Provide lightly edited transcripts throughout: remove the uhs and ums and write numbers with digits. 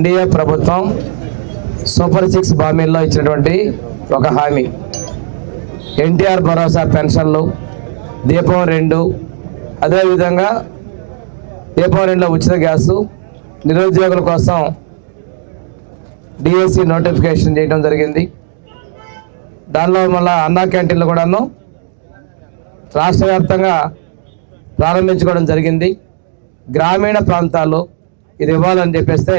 NDA ప్రభుత్వం super 6 హామీల్లో ఇచ్చినటువంటి ఒక హామీ ఎన్టీఆర్ భరోసా పెన్షన్లు, దీపం 2, అదేవిధంగా దీపం 2లో ఉచిత గ్యాసు, నిరుద్యోగుల కోసం డిఎస్సి నోటిఫికేషన్ చేయడం జరిగింది. దానిలో మళ్ళీ అన్నా క్యాంటీన్లు కూడాను రాష్ట్ర వ్యాప్తంగా ప్రారంభించుకోవడం జరిగింది. గ్రామీణ ప్రాంతాల్లో ఇది ఇవ్వాలని చెప్పేస్తే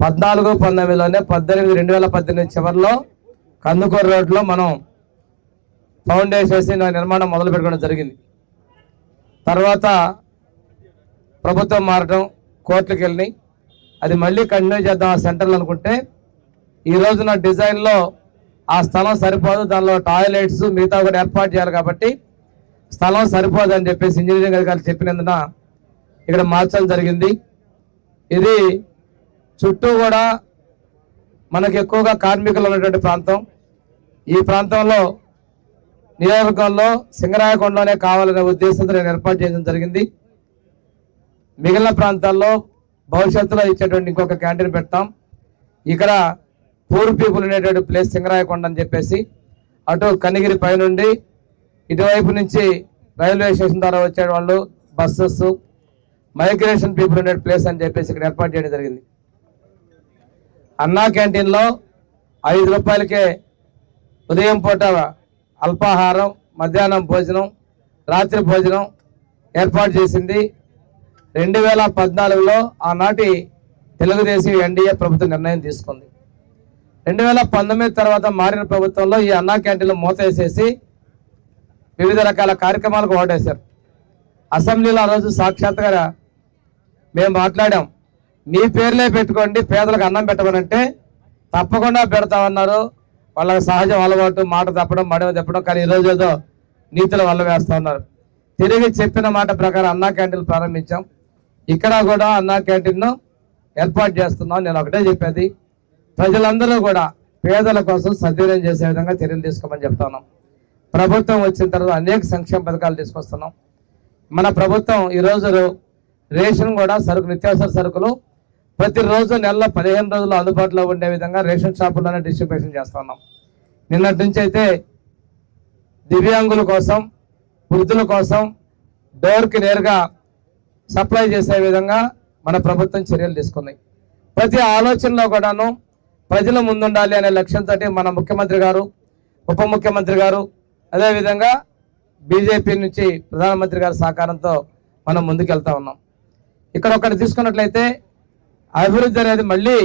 14/19లోనే 2018 చివరిలో కందుకూరు రోడ్లో మనం ఫౌండేషన్ వేసి నిర్మాణం మొదలు పెట్టుకోవడం జరిగింది. తర్వాత ప్రభుత్వం మారడం, కోర్టులకు వెళ్ళినాయి. అది మళ్ళీ కంటిన్యూ చేద్దాం ఆ సెంటర్లు అనుకుంటే ఈ రోజున డిజైన్లో ఆ స్థలం సరిపోదు, దానిలో టాయిలెట్స్ మిగతా కూడా ఏర్పాటు చేయాలి కాబట్టి స్థలం సరిపోదు అని చెప్పేసి ఇంజనీరింగ్ అధికారులు చెప్పినందున ఇక్కడ మార్చడం జరిగింది. ఇది చుట్టూ కూడా మనకు ఎక్కువగా కార్మికులు ఉన్నటువంటి ప్రాంతం. ఈ ప్రాంతంలో నియోజకవర్గంలో సింగరాయకొండలోనే కావాలనే ఉద్దేశంతో నేను ఏర్పాటు చేయడం జరిగింది. మిగిలిన ప్రాంతాల్లో భవిష్యత్తులో ఇచ్చేటువంటి ఇంకొక క్యాంటీన్ పెడతాం. ఇక్కడ పూర్ పీపుల్ ఉండేటువంటి ప్లేస్ సింగరాయకొండ అని చెప్పేసి అటు కనిగిరి పైనుండి ఇటువైపు నుంచి రైల్వే స్టేషన్ ద్వారా వచ్చే వాళ్ళు, బస్సెస్, మైగ్రేషన్ పీపుల్ ఉండే ప్లేస్ అని చెప్పేసి ఇక్కడ ఏర్పాటు చేయడం జరిగింది. అన్నా క్యాంటీన్లో 5 రూపాయలకే ఉదయం పూట అల్పాహారం, మధ్యాహ్నం భోజనం, రాత్రి భోజనం ఏర్పాటు చేసింది 2014లో ఆనాటి తెలుగుదేశం ఎన్డీఏ ప్రభుత్వం నిర్ణయం తీసుకుంది. 2019 తర్వాత మారిన ప్రభుత్వంలో ఈ అన్నా క్యాంటీన్లు మూతేసేసి వివిధ రకాల కార్యక్రమాలకు ఓటేశారు. అసెంబ్లీలో ఆ రోజు సాక్షాత్గా మేము మాట్లాడాం, మీ పేర్లే పెట్టుకోండి, పేదలకు అన్నం పెట్టమనంటే తప్పకుండా పెడతామన్నారు. వాళ్ళకి సహజం అలవాటు, మాట తప్పడం, మడవ తప్పడం. కానీ ఈరోజు ఏదో నీతుల వల్ల వేస్తూ ఉన్నారు. తిరిగి చెప్పిన మాట ప్రకారం అన్నా క్యాంటీన్లు ప్రారంభించాం. ఇక్కడ కూడా అన్నా క్యాంటీన్ను ఏర్పాటు చేస్తున్నాం. నేను ఒకటే చెప్పేది, ప్రజలందరూ కూడా పేదల కోసం సద్వినియోగం చేసే విధంగా చర్యలు తీసుకోమని చెప్తున్నాం. ప్రభుత్వం వచ్చిన తర్వాత అనేక సంక్షేమ పథకాలు తీసుకొస్తున్నాం. మన ప్రభుత్వం ఈరోజు రేషన్ కూడా సరుకు, నిత్యావసర సరుకులు ప్రతిరోజు నెలలో 15 రోజులు అందుబాటులో ఉండే విధంగా రేషన్ షాపుల్లోనే డిస్ట్రిబ్యూషన్ చేస్తున్నాం. నిన్నటి నుంచి అయితే దివ్యాంగుల కోసం, వృద్ధుల కోసం డోర్కి నేరుగా సప్లై చేసే విధంగా మన ప్రభుత్వం చర్యలు తీసుకుంది. ప్రతి ఆలోచనలో కూడాను ప్రజల ముందుండాలి అనే లక్ష్యంతో మన ముఖ్యమంత్రి గారు, ఉప ముఖ్యమంత్రి గారు, అదేవిధంగా బీజేపీ నుంచి ప్రధానమంత్రి గారి సహకారంతో మనం ముందుకెళ్తా ఉన్నాం. ఇక్కడ ఒకటి తీసుకున్నట్లయితే అభివృద్ధి అనేది మళ్ళీ